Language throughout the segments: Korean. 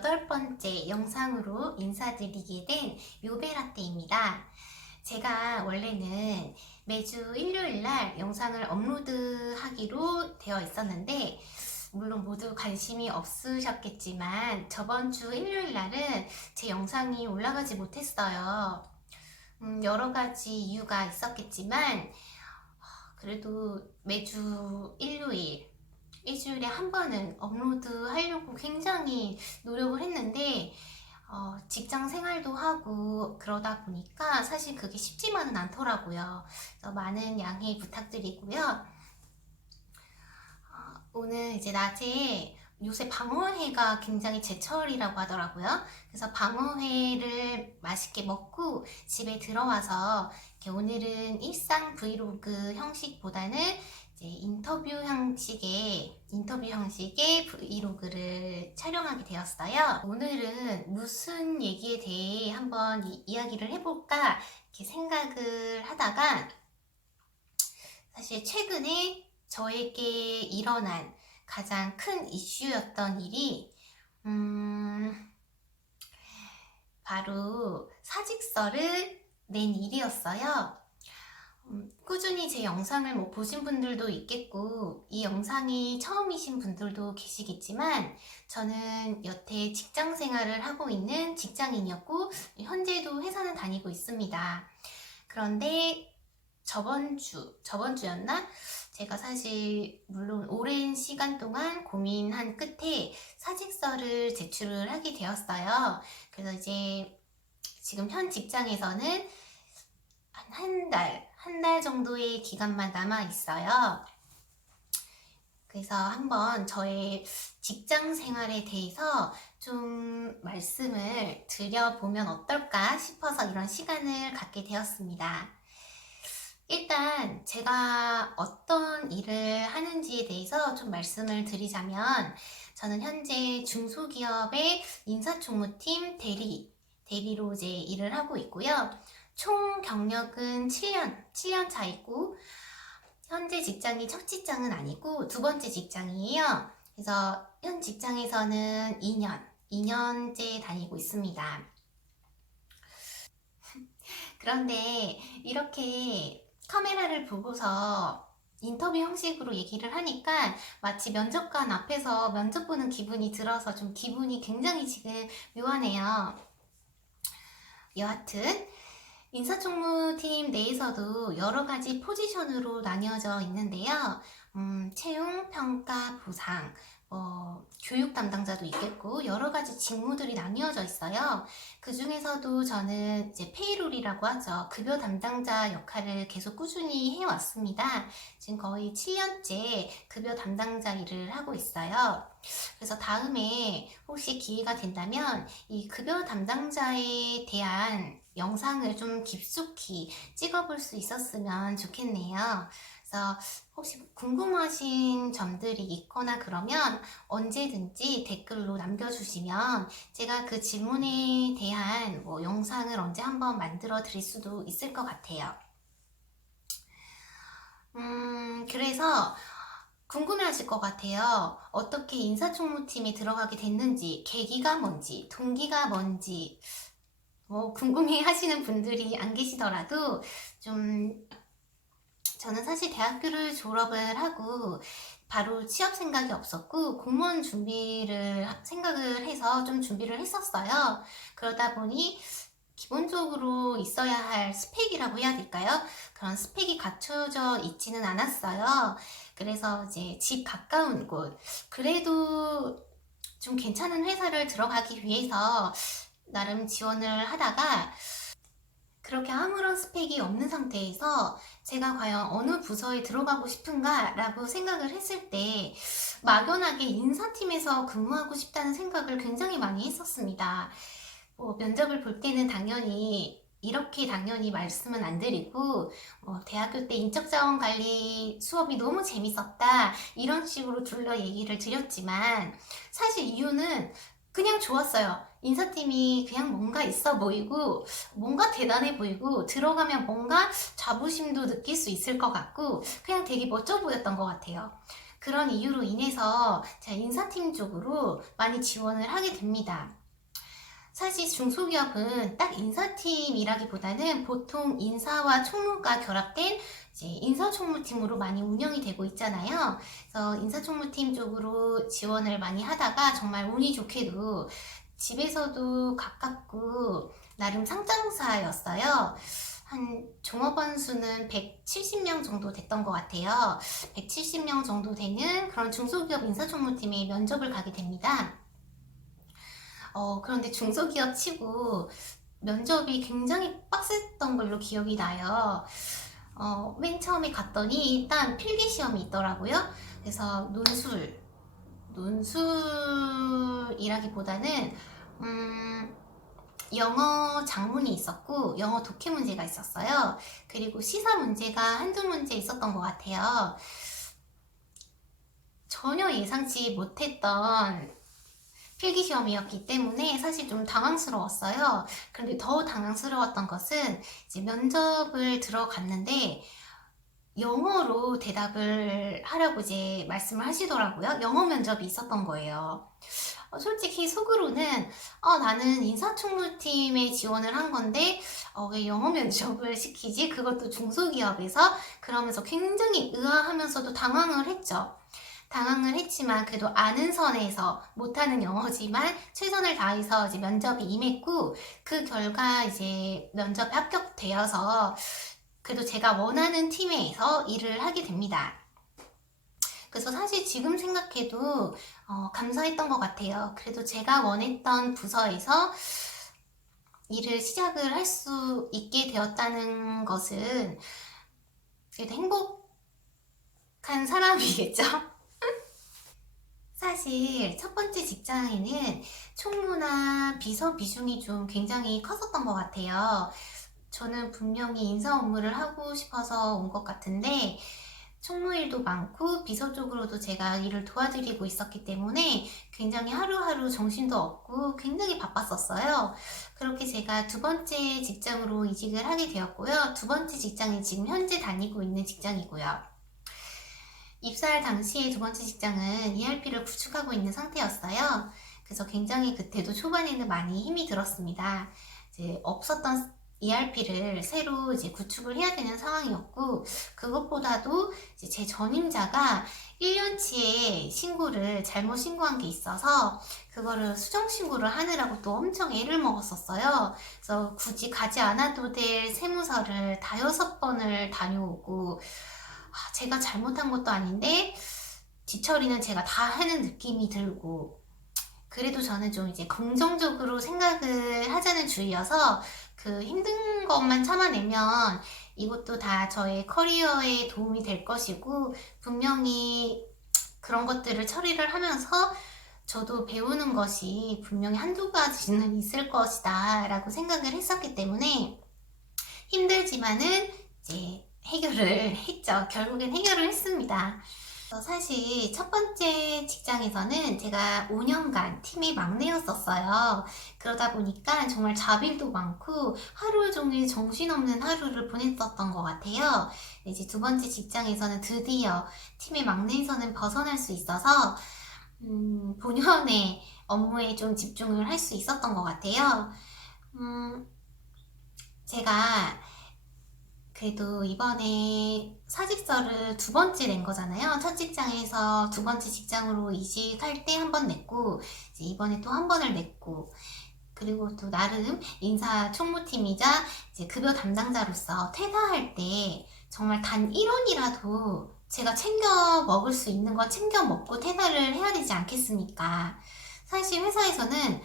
18번째 영상으로 인사드리게 된 요베라떼입니다. 제가 원래는 매주 일요일날 영상을 업로드하기로 되어 있었는데, 물론 모두 관심이 없으셨겠지만 저번 주 일요일날은 제 영상이 올라가지 못했어요. 여러 가지 이유가 있었겠지만 그래도 매주 일주일에 한 번은 업로드 하려고 굉장히 노력을 했는데 직장 생활도 하고 그러다 보니까 사실 그게 쉽지만은 않더라고요. 그래서 많은 양해 부탁드리고요. 오늘 이제 낮에 요새 방어회가 굉장히 제철이라고 하더라고요. 그래서 방어회를 맛있게 먹고 집에 들어와서 이렇게 오늘은 일상 브이로그 형식보다는 이제 인터뷰 형식의 브이로그를 촬영하게 되었어요. 오늘은 무슨 얘기에 대해 한번 이야기를 해볼까 이렇게 생각을 하다가, 사실 최근에 저에게 일어난 가장 큰 이슈였던 일이 바로 사직서를 낸 일이었어요. 꾸준히 제 영상을 보신 분들도 있겠고, 이 영상이 처음이신 분들도 계시겠지만, 저는 여태 직장 생활을 하고 있는 직장인이었고, 현재도 회사는 다니고 있습니다. 그런데 저번 주였나? 제가 사실 물론 오랜 시간 동안 고민한 끝에 사직서를 제출을 하게 되었어요. 그래서 이제 지금 현 직장에서는 한 달 정도의 기간만 남아 있어요. 그래서 한번 저의 직장 생활에 대해서 좀 말씀을 드려보면 어떨까 싶어서 이런 시간을 갖게 되었습니다. 일단 제가 어떤 일을 하는지에 대해서 좀 말씀을 드리자면, 저는 현재 중소기업의 인사총무팀 대리로 이제 일을 하고 있고요. 총 경력은 7년 차 있고, 현재 직장이 첫 직장은 아니고 두 번째 직장이에요. 그래서 현 직장에서는 2년째 다니고 있습니다. 그런데 이렇게 카메라를 보고서 인터뷰 형식으로 얘기를 하니까 마치 면접관 앞에서 면접 보는 기분이 들어서 좀 기분이 굉장히 지금 묘하네요. 여하튼 인사총무팀 내에서도 여러 가지 포지션으로 나뉘어져 있는데요. 채용, 평가, 보상, 교육 담당자도 있겠고 여러 가지 직무들이 나뉘어져 있어요. 그 중에서도 저는 이제 페이롤이라고 하죠. 급여 담당자 역할을 계속 꾸준히 해왔습니다. 지금 거의 7년째 급여 담당자 일을 하고 있어요. 그래서 다음에 혹시 기회가 된다면 이 급여 담당자에 대한 영상을 좀 깊숙이 찍어볼 수 있었으면 좋겠네요. 그래서 혹시 궁금하신 점들이 있거나 그러면 언제든지 댓글로 남겨주시면 제가 그 질문에 대한 영상을 언제 한번 만들어 드릴 수도 있을 것 같아요. 그래서 궁금해하실 것 같아요. 어떻게 인사총무팀에 들어가게 됐는지, 계기가 뭔지, 동기가 뭔지, 궁금해 하시는 분들이 안 계시더라도 저는 사실 대학교를 졸업을 하고 바로 취업 생각이 없었고 공무원 생각을 해서 좀 준비를 했었어요. 그러다 보니 기본적으로 있어야 할 스펙이라고 해야 될까요? 그런 스펙이 갖춰져 있지는 않았어요. 그래서 이제 집 가까운 곳, 그래도 좀 괜찮은 회사를 들어가기 위해서 나름 지원을 하다가, 그렇게 아무런 스펙이 없는 상태에서 제가 과연 어느 부서에 들어가고 싶은가 라고 생각을 했을 때 막연하게 인사팀에서 근무하고 싶다는 생각을 굉장히 많이 했었습니다. 면접을 볼 때는 당연히 말씀은 안 드리고, 대학교 때 인적자원관리 수업이 너무 재밌었다 이런 식으로 둘러 얘기를 드렸지만, 사실 이유는 그냥 좋았어요. 인사팀이 그냥 뭔가 있어 보이고 뭔가 대단해 보이고 들어가면 뭔가 자부심도 느낄 수 있을 것 같고 그냥 되게 멋져 보였던 것 같아요. 그런 이유로 인해서 제가 인사팀 쪽으로 많이 지원을 하게 됩니다. 사실 중소기업은 딱 인사팀이라기보다는 보통 인사와 총무가 결합된 이제 인사총무팀으로 많이 운영이 되고 있잖아요. 그래서 인사총무팀 쪽으로 지원을 많이 하다가 정말 운이 좋게도 집에서도 가깝고 나름 상장사였어요. 한 종업원 수는 170명 정도 됐던 것 같아요. 170명 정도 되는 그런 중소기업 인사총무팀에 면접을 가게 됩니다. 그런데 중소기업 치고 면접이 굉장히 빡셌던 걸로 기억이 나요. 맨 처음에 갔더니 일단 필기시험이 있더라고요. 그래서 논술이라기보다는, 영어 장문이 있었고, 영어 독해 문제가 있었어요. 그리고 시사 문제가 한두 문제 있었던 것 같아요. 전혀 예상치 못했던 필기시험이었기 때문에 사실 좀 당황스러웠어요. 그런데 더 당황스러웠던 것은 이제 면접을 들어갔는데 영어로 대답을 하라고 이제 말씀을 하시더라고요. 영어 면접이 있었던 거예요. 솔직히 속으로는 나는 인사총무팀에 지원을 한 건데 왜 영어 면접을 시키지? 그것도 중소기업에서. 그러면서 굉장히 의아하면서도 당황을 했죠. 당황을 했지만 그래도 아는 선에서 못하는 영어지만 최선을 다해서 이제 면접에 임했고, 그 결과 이제 면접에 합격되어서 그래도 제가 원하는 팀에서 일을 하게 됩니다. 그래서 사실 지금 생각해도 감사했던 것 같아요. 그래도 제가 원했던 부서에서 일을 시작을 할 수 있게 되었다는 것은 그래도 행복한 사람이겠죠? 사실 첫 번째 직장에는 총무나 비서 비중이 좀 굉장히 컸었던 것 같아요. 저는 분명히 인사 업무를 하고 싶어서 온 것 같은데 총무 일도 많고 비서 쪽으로도 제가 일을 도와드리고 있었기 때문에 굉장히 하루하루 정신도 없고 굉장히 바빴었어요. 그렇게 제가 두 번째 직장으로 이직을 하게 되었고요. 두 번째 직장이 지금 현재 다니고 있는 직장이고요. 입사할 당시에 두 번째 직장은 ERP를 구축하고 있는 상태였어요. 그래서 굉장히 그때도 초반에는 많이 힘이 들었습니다. 이제 없었던 ERP를 새로 이제 구축을 해야 되는 상황이었고, 그것보다도 이제 제 전임자가 1년치의 신고를 잘못 신고한 게 있어서 그거를 수정 신고를 하느라고 또 엄청 애를 먹었었어요. 그래서 굳이 가지 않아도 될 세무서를 5-6번을 다녀오고, 제가 잘못한 것도 아닌데 뒤처리는 제가 다 하는 느낌이 들고, 그래도 저는 좀 이제 긍정적으로 생각을 하자는 주의여서 그 힘든 것만 참아내면 이것도 다 저의 커리어에 도움이 될 것이고, 분명히 그런 것들을 처리를 하면서 저도 배우는 것이 분명히 한두 가지는 있을 것이다 라고 생각을 했었기 때문에 힘들지만은 이제 해결을 했죠. 결국엔 해결을 했습니다. 사실 첫 번째 직장에서는 제가 5년간 팀의 막내였었어요. 그러다 보니까 정말 잡일도 많고 하루 종일 정신없는 하루를 보냈었던 것 같아요. 이제 두 번째 직장에서는 드디어 팀의 막내에서는 벗어날 수 있어서 본연의 업무에 좀 집중을 할 수 있었던 것 같아요. 제가 그래도 이번에 사직서를 두 번째 낸 거잖아요. 첫 직장에서 두 번째 직장으로 이직할 때 한 번 냈고, 이제 이번에 또 한 번을 냈고, 그리고 또 나름 인사 총무팀이자 이제 급여 담당자로서 퇴사할 때 정말 단 1원이라도 제가 챙겨 먹을 수 있는 거 챙겨 먹고 퇴사를 해야 되지 않겠습니까? 사실 회사에서는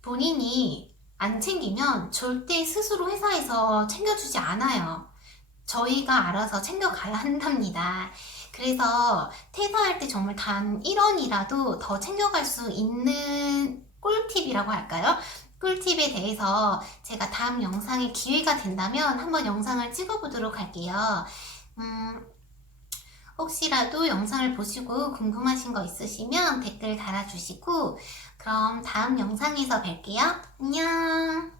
본인이 안 챙기면 절대 스스로 회사에서 챙겨주지 않아요. 저희가 알아서 챙겨가야 한답니다. 그래서 퇴사할 때 정말 단 1원이라도 더 챙겨갈 수 있는 꿀팁이라고 할까요? 꿀팁에 대해서 제가 다음 영상에 기회가 된다면 한번 영상을 찍어보도록 할게요. 혹시라도 영상을 보시고 궁금하신 거 있으시면 댓글 달아주시고, 그럼 다음 영상에서 뵐게요. 안녕!